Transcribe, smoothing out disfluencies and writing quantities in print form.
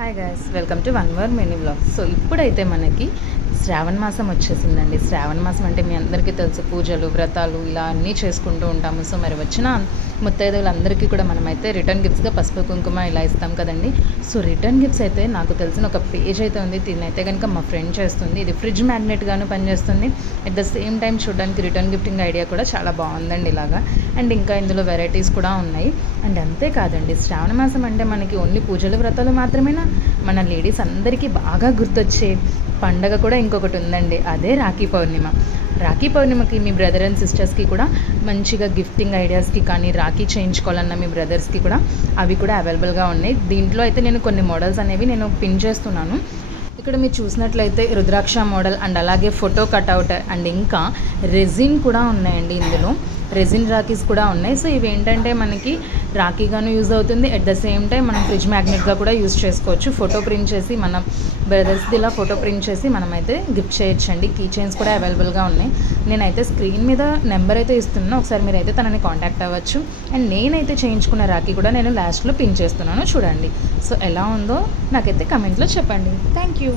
Hi guys, welcome to one more mini vlog. So ఇప్పుడైతే మనకి శ్రావణ మాసం వచ్చేసిందండి. శ్రావణ మాసం అంటే మీ అందరికీ తెలుసు, పూజలు వ్రతాలు ఇలా అన్నీ చేసుకుంటూ ఉంటాము. సో మరి వచ్చిన ముత్తైదువులందరికీ కూడా మనమైతే రిటర్న్ గిఫ్ట్స్గా పసుపు కుంకుమ ఇలా ఇస్తాం కదండి. సో రిటర్న్ గిఫ్ట్స్ అయితే నాకు తెలిసిన ఒక పేజ్ అయితే ఉంది. దీన్నైతే కనుక మా ఫ్రెండ్ చేస్తుంది. ఇది ఫ్రిడ్జ్ మ్యాగ్నెట్గాను పనిచేస్తుంది. అట్ ద సేమ్ టైం చూడడానికి రిటర్న్ గిఫ్టింగ్ ఐడియా కూడా చాలా బాగుందండి ఇలాగా. అండ్ ఇంకా ఇందులో వెరైటీస్ కూడా ఉన్నాయి. అండ్ అంతేకాదండి, శ్రావణ మాసం అంటే మనకి ఓన్లీ పూజలు వ్రతాలు మాత్రమేనా, మన లేడీస్ అందరికీ బాగా గుర్తొచ్చే పండగ కూడా ఇంకొకటి ఉందండి. అదే రాఖీ పౌర్ణిమ. రాఖీ పౌర్ణిమకి మీ బ్రదర్ అండ్ సిస్టర్స్కి కూడా మంచిగా గిఫ్టింగ్ ఐడియాస్కి కానీ రాఖీ చేయించుకోవాలన్న మీ బ్రదర్స్కి కూడా అవి కూడా అవైలబుల్గా ఉన్నాయి. దీంట్లో అయితే నేను కొన్ని మోడల్స్ అనేవి నేను పిన్ చేస్తున్నాను. ఇక్కడ మీరు చూసినట్లయితే రుద్రాక్ష మోడల్ అండ్ అలాగే ఫోటో కట్అవుట్ అండ్ ఇంకా రెజిన్ కూడా ఉన్నాయండి. ఇందులో రెజిన్ రాఖీస్ కూడా ఉన్నాయి. సో ఇవి ఏంటంటే మనకి రాఖీగాను యూజ్ అవుతుంది. అట్ ద సేమ్ టైం మనం ఫ్రిడ్జ్ మ్యాగ్నెట్గా కూడా యూజ్ చేసుకోవచ్చు. ఫోటో ప్రింట్ చేసి మన బ్రదర్స్ది ఇలా ఫోటో ప్రింట్ చేసి మనమైతే గిఫ్ట్ చేయొచ్చండి. కీ చైన్స్ కూడా అవైలబుల్గా ఉన్నాయి. నేనైతే స్క్రీన్ మీద నెంబర్ అయితే ఇస్తున్నాను, ఒకసారి మీరైతే తనని కాంటాక్ట్ అవ్వచ్చు. అండ్ నేనైతే చేయించుకున్న రాఖీ కూడా నేను లాస్ట్లో పిన్ చేస్తున్నాను, చూడండి. సో ఎలా ఉందో నాకైతే కమెంట్లో చెప్పండి. Thank you.